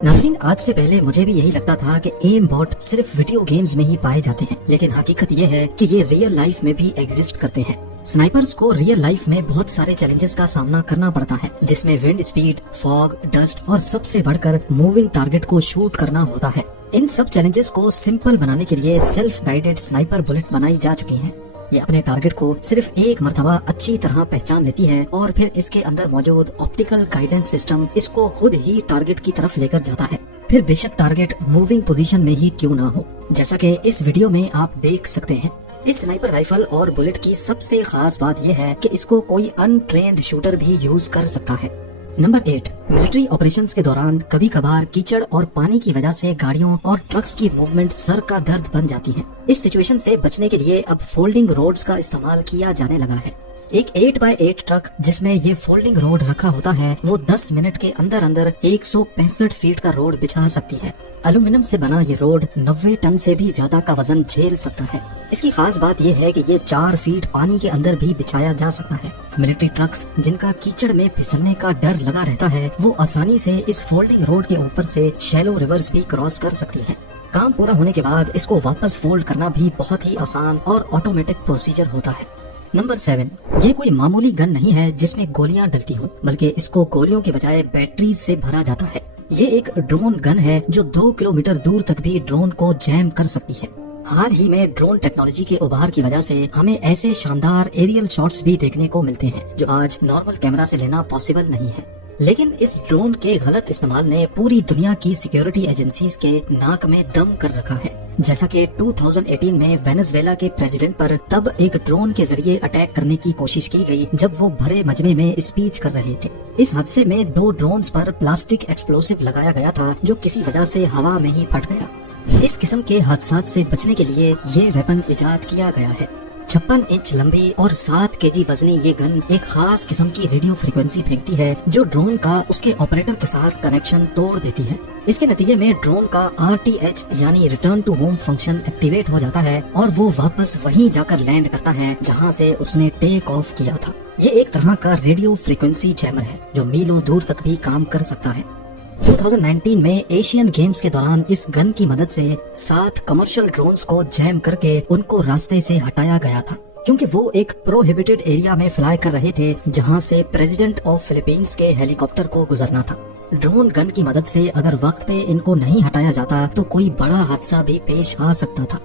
नाज़रीन, आज से पहले मुझे भी यही लगता था कि एम बॉट सिर्फ वीडियो गेम्स में ही पाए जाते हैं, लेकिन हकीकत ये है कि ये रियल लाइफ में भी एग्जिस्ट करते हैं। स्नाइपर्स को रियल लाइफ में बहुत सारे चैलेंजेस का सामना करना पड़ता है, जिसमें विंड स्पीड, फॉग, डस्ट और सबसे बढ़कर मूविंग टारगेट को शूट करना होता है। इन सब चैलेंजेस को सिंपल बनाने के लिए सेल्फ गाइडेड स्नाइपर बुलेट बनाई जा चुकी हैं। ये अपने टारगेट को सिर्फ एक मर्तबा अच्छी तरह पहचान लेती है और फिर इसके अंदर मौजूद ऑप्टिकल गाइडेंस सिस्टम इसको खुद ही टारगेट की तरफ लेकर जाता है, फिर बेशक टारगेट मूविंग पोजीशन में ही क्यों ना हो, जैसा कि इस वीडियो में आप देख सकते हैं। इस स्नाइपर राइफल और बुलेट की सबसे खास बात यह है कि इसको कोई अनट्रेन्ड शूटर भी यूज कर सकता है। नंबर 8, मिलिट्री ऑपरेशंस के दौरान कभी कभार कीचड़ और पानी की वजह से गाड़ियों और ट्रक्स की मूवमेंट सर का दर्द बन जाती है। इस सिचुएशन से बचने के लिए अब फोल्डिंग रोड्स का इस्तेमाल किया जाने लगा है। एक 8x8 ट्रक जिसमें ये फोल्डिंग रोड रखा होता है, वो 10 मिनट के अंदर अंदर 165 फीट का रोड बिछा सकती है। एल्यूमिनियम से बना ये रोड 90 टन से भी ज्यादा का वजन झेल सकता है। इसकी खास बात यह है कि ये 4 फीट पानी के अंदर भी बिछाया जा सकता है। मिलिट्री ट्रक्स जिनका कीचड़ में फिसलने का डर लगा रहता है, वो आसानी से इस फोल्डिंग रोड के ऊपर से शैलो रिवर्स भी क्रॉस कर सकती है। काम पूरा होने के बाद इसको वापस फोल्ड करना भी बहुत ही आसान और ऑटोमेटिक प्रोसीजर होता है। नंबर 7, ये कोई मामूली गन नहीं है जिसमें गोलियां डलती हों, बल्कि इसको गोलियों के बजाय बैटरी से भरा जाता है। ये एक ड्रोन गन है जो 2 किलोमीटर दूर तक भी ड्रोन को जैम कर सकती है। हाल ही में ड्रोन टेक्नोलॉजी के उभार की वजह से हमें ऐसे शानदार एरियल शॉट्स भी देखने को मिलते हैं जो आज नॉर्मल कैमरा से लेना पॉसिबल नहीं है। लेकिन इस ड्रोन के गलत इस्तेमाल ने पूरी दुनिया की सिक्योरिटी एजेंसीज के नाक में दम कर रखा है। जैसा कि 2018 में वेनेजुएला के प्रेसिडेंट पर तब एक ड्रोन के जरिए अटैक करने की कोशिश की गई जब वो भरे मजमे में स्पीच कर रहे थे। इस हादसे में 2 ड्रोन्स पर प्लास्टिक एक्सप्लोसिव लगाया गया था जो किसी वजह से हवा में ही फट गया। इस किस्म के हादसात से बचने के लिए ये वेपन इजाद किया गया है। 56 इंच लंबी और 7 केजी वजनी ये गन एक खास किस्म की रेडियो फ्रीक्वेंसी फेंकती है जो ड्रोन का उसके ऑपरेटर के साथ कनेक्शन तोड़ देती है। इसके नतीजे में ड्रोन का RTH यानी return to home function activate हो जाता है और वो वापस वहीं जाकर लैंड करता है जहां से उसने टेक ऑफ किया था। ये एक तरह का रेडियो फ्रीक्वेंसी जैमर है जो मीलों दूर तक भी काम कर सकता है। 2019 में एशियन गेम्स के दौरान इस गन की मदद से 7 कमर्शियल ड्रोन्स को जैम करके उनको रास्ते से हटाया गया था, क्योंकि वो एक प्रोहिबिटेड एरिया में फ्लाई कर रहे थे जहां से प्रेसिडेंट ऑफ फिलीपींस के हेलीकॉप्टर को गुजरना था। ड्रोन गन की मदद से अगर वक्त पे इनको नहीं हटाया जाता तो कोई बड़ा हादसा भी पेश आ सकता था।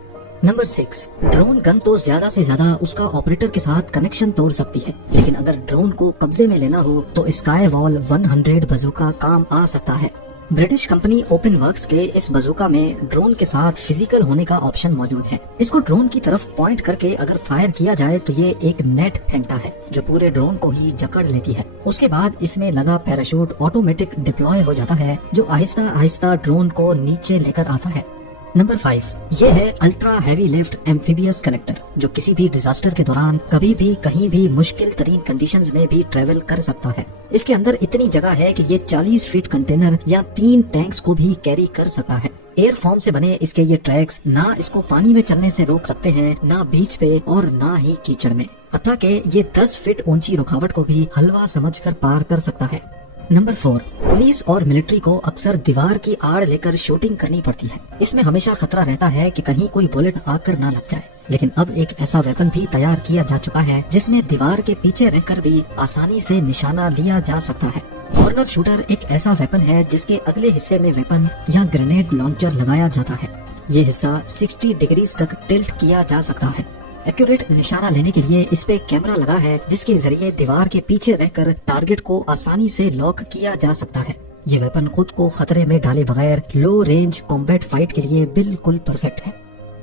नंबर 6, ड्रोन गन तो ज्यादा से ज्यादा उसका ऑपरेटर के साथ कनेक्शन तोड़ सकती है, लेकिन अगर ड्रोन को कब्जे में लेना हो तो स्काई वॉल 100 बजूका काम आ सकता है। ब्रिटिश कंपनी ओपन वर्क्स के इस बजूका में ड्रोन के साथ फिजिकल होने का ऑप्शन मौजूद है। इसको ड्रोन की तरफ पॉइंट करके अगर फायर किया जाए तो ये एक नेट फेंकता है जो पूरे ड्रोन को ही जकड़ लेती है। उसके बाद इसमें लगा पैराशूट ऑटोमेटिक डिप्लॉय हो जाता है जो आहिस्ता आहिस्ता ड्रोन को नीचे लेकर आता है। नंबर 5, ये है ultra heavy lift amphibious connector जो किसी भी डिजास्टर के दौरान कभी भी कहीं भी मुश्किल तरीन कंडीशंस में भी ट्रेवल कर सकता है। इसके अंदर इतनी जगह है कि ये 40 फीट कंटेनर या 3 टैंक्स को भी कैरी कर सकता है। एयर फॉर्म से बने इसके ये ट्रैक्स ना इसको पानी में चलने से रोक सकते हैं, ना बीच पे और ना ही कीचड़ में, हत्ता के ये 10 फीट ऊंची रुकावट को भी हलवा समझकर पार कर सकता है। नंबर 4, पुलिस और मिलिट्री को अक्सर दीवार की आड़ लेकर शूटिंग करनी पड़ती है। इसमें हमेशा खतरा रहता है कि कहीं कोई बुलेट आकर ना लग जाए, लेकिन अब एक ऐसा वेपन भी तैयार किया जा चुका है जिसमें दीवार के पीछे रहकर भी आसानी से निशाना लिया जा सकता है। कॉर्नर शूटर एक ऐसा वेपन है जिसके अगले हिस्से में वेपन या ग्रेनेड लॉन्चर लगाया जाता है। ये हिस्सा 60 डिग्री तक टिल्ट किया जा सकता है। एक्यूरेट निशाना लेने के लिए इस पे कैमरा लगा है जिसके जरिए दीवार के पीछे रहकर टारगेट को आसानी से लॉक किया जा सकता है। ये वेपन खुद को खतरे में डाले बगैर लो रेंज कॉम्बैट फाइट के लिए बिल्कुल परफेक्ट है।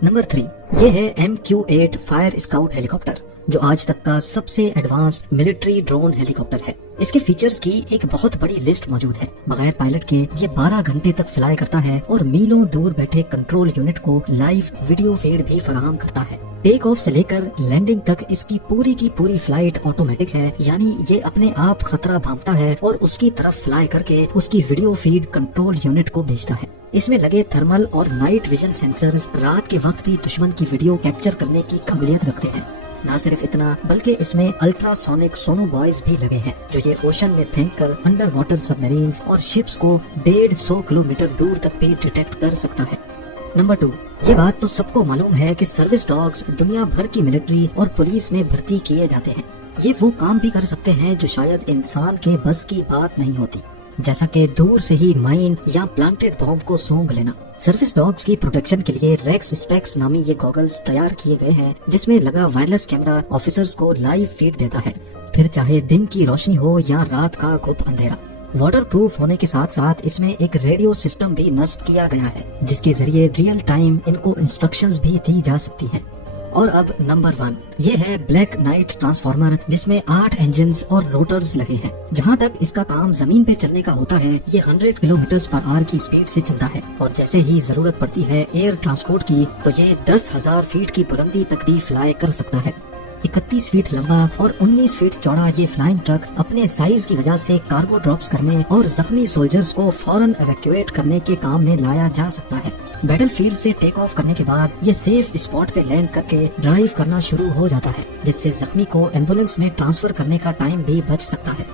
नंबर 3, ये है MQ-8 फायर स्काउट हेलीकॉप्टर जो आज तक का सबसे एडवांस्ड मिलिट्री ड्रोन हेलीकॉप्टर है। इसके फीचर्स की एक बहुत बड़ी लिस्ट मौजूद है। बगैर पायलट के ये 12 घंटे तक फ्लाई करता है और मीलों दूर बैठे कंट्रोल यूनिट को लाइव वीडियो फीड भी फराहम करता है। टेक ऑफ से लेकर लैंडिंग तक इसकी पूरी की पूरी फ्लाइट ऑटोमेटिक है, यानी ये अपने आप खतरा भांपता है और उसकी तरफ फ्लाई करके उसकी वीडियो फीड कंट्रोल यूनिट को भेजता है। इसमें लगे थर्मल और नाइट विजन सेंसर्स रात के वक्त भी दुश्मन की वीडियो कैप्चर करने की काबिलियत रखते हैं। نہ صرف اتنا بلکہ اس میں الٹرا سونک سونو بوائز بھی لگے ہیں جو یہ اوشن میں پھینک کر انڈر واٹر سب میرینز اور شپس کو 150 کلومیٹر دور تک بھی ڈیٹیکٹ کر سکتا ہے۔ نمبر 2، یہ بات تو سب کو معلوم ہے کہ سروس ڈاگز دنیا بھر کی ملٹری اور پولیس میں بھرتی کیے جاتے ہیں۔ یہ وہ کام بھی کر سکتے ہیں جو شاید انسان کے بس کی بات نہیں ہوتی، جیسا کہ دور سے ہی مائن یا پلانٹڈ بوم کو سونگ لینا۔ سروس ڈاگز کی پروٹیکشن کے لیے ریکس اسپیکس نامی یہ گوگلز تیار کیے گئے ہیں جس میں لگا وائرلیس کیمرہ آفیسرز کو لائیو فیڈ دیتا ہے، پھر چاہے دن کی روشنی ہو یا رات کا گھپ اندھیرا۔ واٹر پروف ہونے کے ساتھ ساتھ اس میں ایک ریڈیو سسٹم بھی نصب کیا گیا ہے جس کے ذریعے ریئل ٹائم ان کو انسٹرکشنز بھی دی جا سکتی ہیں۔ اور اب نمبر 1، یہ ہے بلیک نائٹ ٹرانسفارمر جس میں 8 انجنز اور روٹرز لگے ہیں۔ جہاں تک اس کا کام زمین پہ چلنے کا ہوتا ہے یہ 100 کلومیٹر پر آور کی سپیڈ سے چلتا ہے، اور جیسے ہی ضرورت پڑتی ہے ایئر ٹرانسپورٹ کی تو یہ 10,000 فیٹ کی بلندی تک بھی فلائی کر سکتا ہے۔ 31 فیٹ لمبا اور 19 فیٹ چوڑا یہ فلائنگ ٹرک اپنے سائز کی وجہ سے کارگو ڈراپس کرنے اور زخمی سولجرز کو فوراً ایویکویٹ کرنے کے کام میں لایا جا سکتا ہے۔ بیٹل فیلڈ سے ٹیک آف کرنے کے بعد یہ سیف اسپاٹ پہ لینڈ کر کے ڈرائیو کرنا شروع ہو جاتا ہے، جس سے زخمی کو ایمبولینس میں ٹرانسفر کرنے کا ٹائم بھی بچ سکتا ہے۔